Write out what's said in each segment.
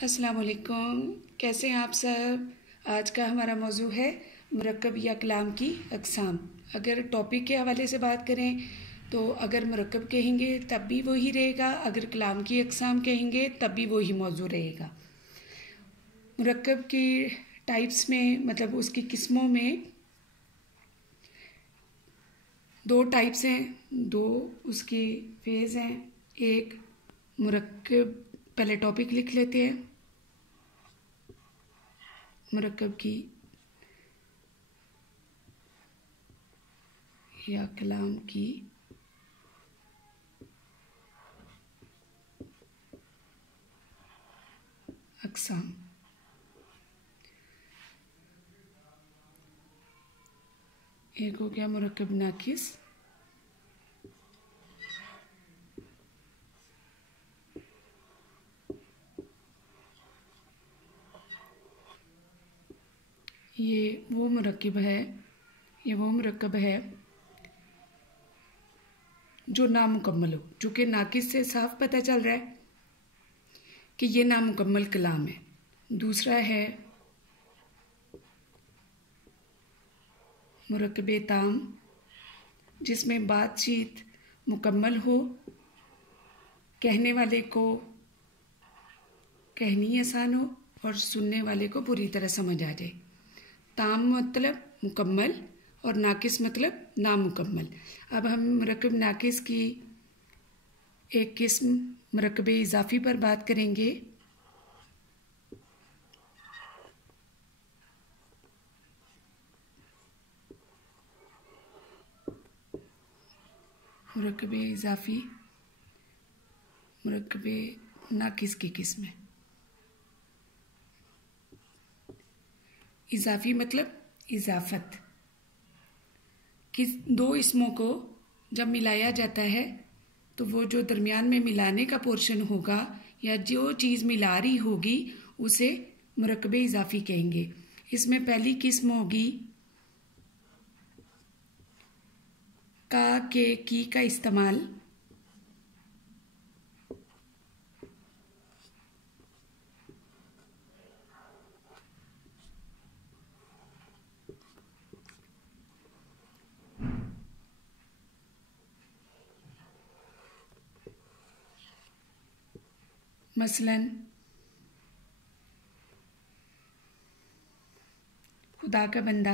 अस्सलाम वालेकुम। कैसे हैं आप सब। आज का हमारा मौजू है मुरक्कब या कलाम की अक़साम। अगर टॉपिक के हवाले से बात करें तो अगर मुरक्कब कहेंगे तब भी वही रहेगा, अगर कलाम की अक़साम कहेंगे तब भी वही मौजू रहेगा। मुरक्कब की टाइप्स में मतलब उसकी किस्मों में दो टाइप्स हैं, दो उसके फेज़ हैं। एक मुरक्कब, पहले टॉपिक लिख लेते हैं। मुरक्कब की या कलाम की अक़साम। एक हो गया मुरक्कब नाकिस, ये वो मुरक्कब है जो नामुकम्मल हो, जो कि नाकिस से साफ पता चल रहा है कि ये नामुकम्मल कलाम है। दूसरा है मुरक्कब ताम, जिसमें बातचीत मुकम्मल हो, कहने वाले को कहनी आसान हो और सुनने वाले को पूरी तरह समझ आ जाए। ताम मतलब मुकम्मल और नाकिस मतलब नामुकम्मल। अब हम मुरक्कब नाकिस की एक किस्म मुरक्कब इज़ाफ़ी पर बात करेंगे। मुरक्कब इज़ाफ़ी मुरक्कब नाकिस की किस्म है। इज़ाफ़ी मतलब इज़ाफ़त। दो इसमों को जब मिलाया जाता है तो वो जो दरमियान में मिलाने का पोर्शन होगा या जो चीज़ मिला रही होगी उसे मुरक्कब इज़ाफ़ी कहेंगे। इसमें पहली किस्म होगी का, के, की का इस्तेमाल। मसलन खुदा का बंदा,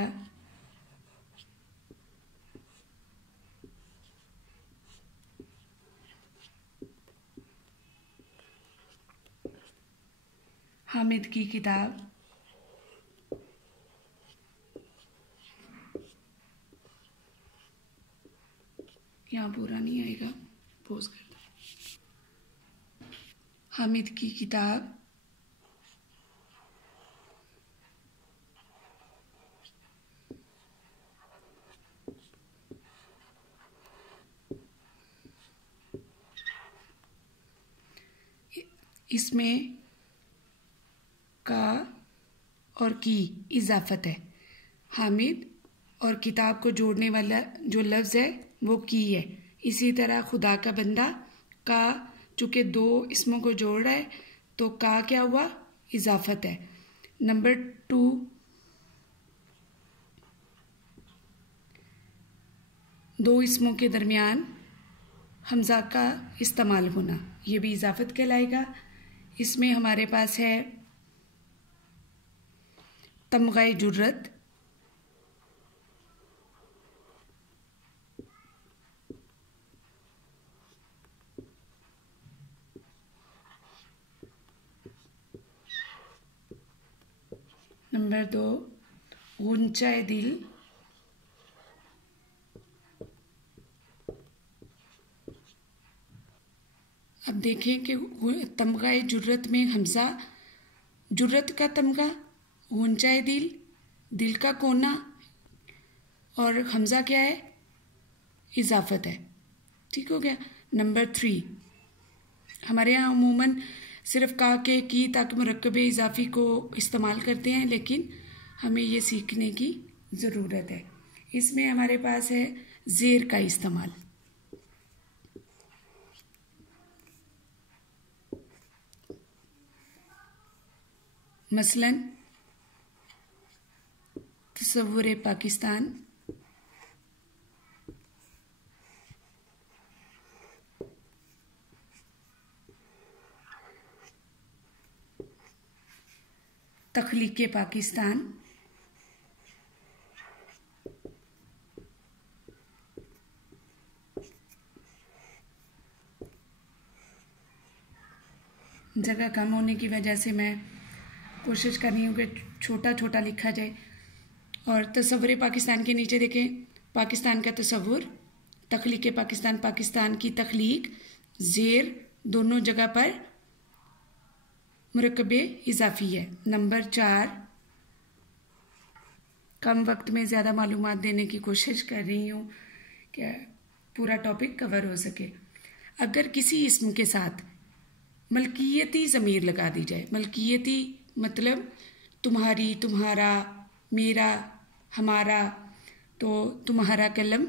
हामिद की किताब, यहाँ पूरा नहीं आएगा, पोज कर दो। हामिद की किताब, इसमें का और की इजाफत है। हामिद और किताब को जोड़ने वाला जो लफ्ज़ है वो की है। इसी तरह खुदा का बंदा, का चूँकि दो इसमों को जोड़ रहा है तो का क्या हुआ, इजाफत है। नंबर 2, दो इसमों के दरमियान हमज़ा का इस्तेमाल होना, ये भी इजाफत कहलाएगा। इसमें हमारे पास है तमग़ाए जुर्रत, नंबर 2 गुंचाए दिल, अब देखें कि तमग़ाए जुर्रत में हमज़ा, जुर्रत का तमगा, गुंचाए दिल, दिल का कोना, और हमज़ा क्या है, इजाफत है। ठीक हो गया। नंबर 3, हमारे यहाँ अमूमन सिर्फ का, के, की तक मुरक्कब इज़ाफ़ी को इस्तेमाल करते हैं, लेकिन हमें ये सीखने की ज़रूरत है। इसमें हमारे पास है ज़ेर का इस्तेमाल। मसलन तसव्वुर पाकिस्तान, तख्लीक पाकिस्तान, जगह कम होने की वजह से मैं कोशिश कर रही हूँ कि छोटा छोटा लिखा जाए। और तसव्वुर पाकिस्तान के नीचे देखें, पाकिस्तान का तसव्वुर, तख्लीक पाकिस्तान, पाकिस्तान की तख्लीक, ज़ेर दोनों जगह पर मुरक्कबे इजाफी है। नंबर 4, कम वक्त में ज़्यादा मालूमात देने की कोशिश कर रही हूँ कि पूरा टॉपिक कवर हो सके। अगर किसी इस्म के साथ मलकियती ज़मीर लगा दी जाए, मलकियती मतलब तुम्हारी, तुम्हारा, मेरा, हमारा, तो तुम्हारा कलम,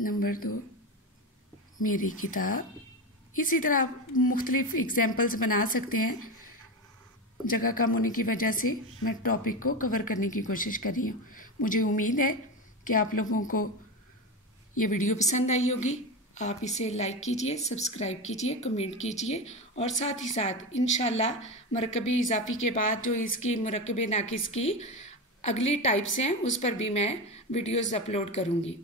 नंबर 2 मेरी किताब। इसी तरह आप मुख्तलिफ एग्जाम्पल्स बना सकते हैं। जगह कम होने की वजह से मैं टॉपिक को कवर करने की कोशिश कर रही हूँ। मुझे उम्मीद है कि आप लोगों को ये वीडियो पसंद आई होगी। आप इसे लाइक कीजिए, सब्सक्राइब कीजिए, कमेंट कीजिए और साथ ही साथ इंशाल्लाह मुरक्कबे इजाफी के बाद जो इसकी मुरक्कबे नाकिस की अगली टाइप्स हैं उस पर भी मैं वीडियोस अपलोड करूँगी।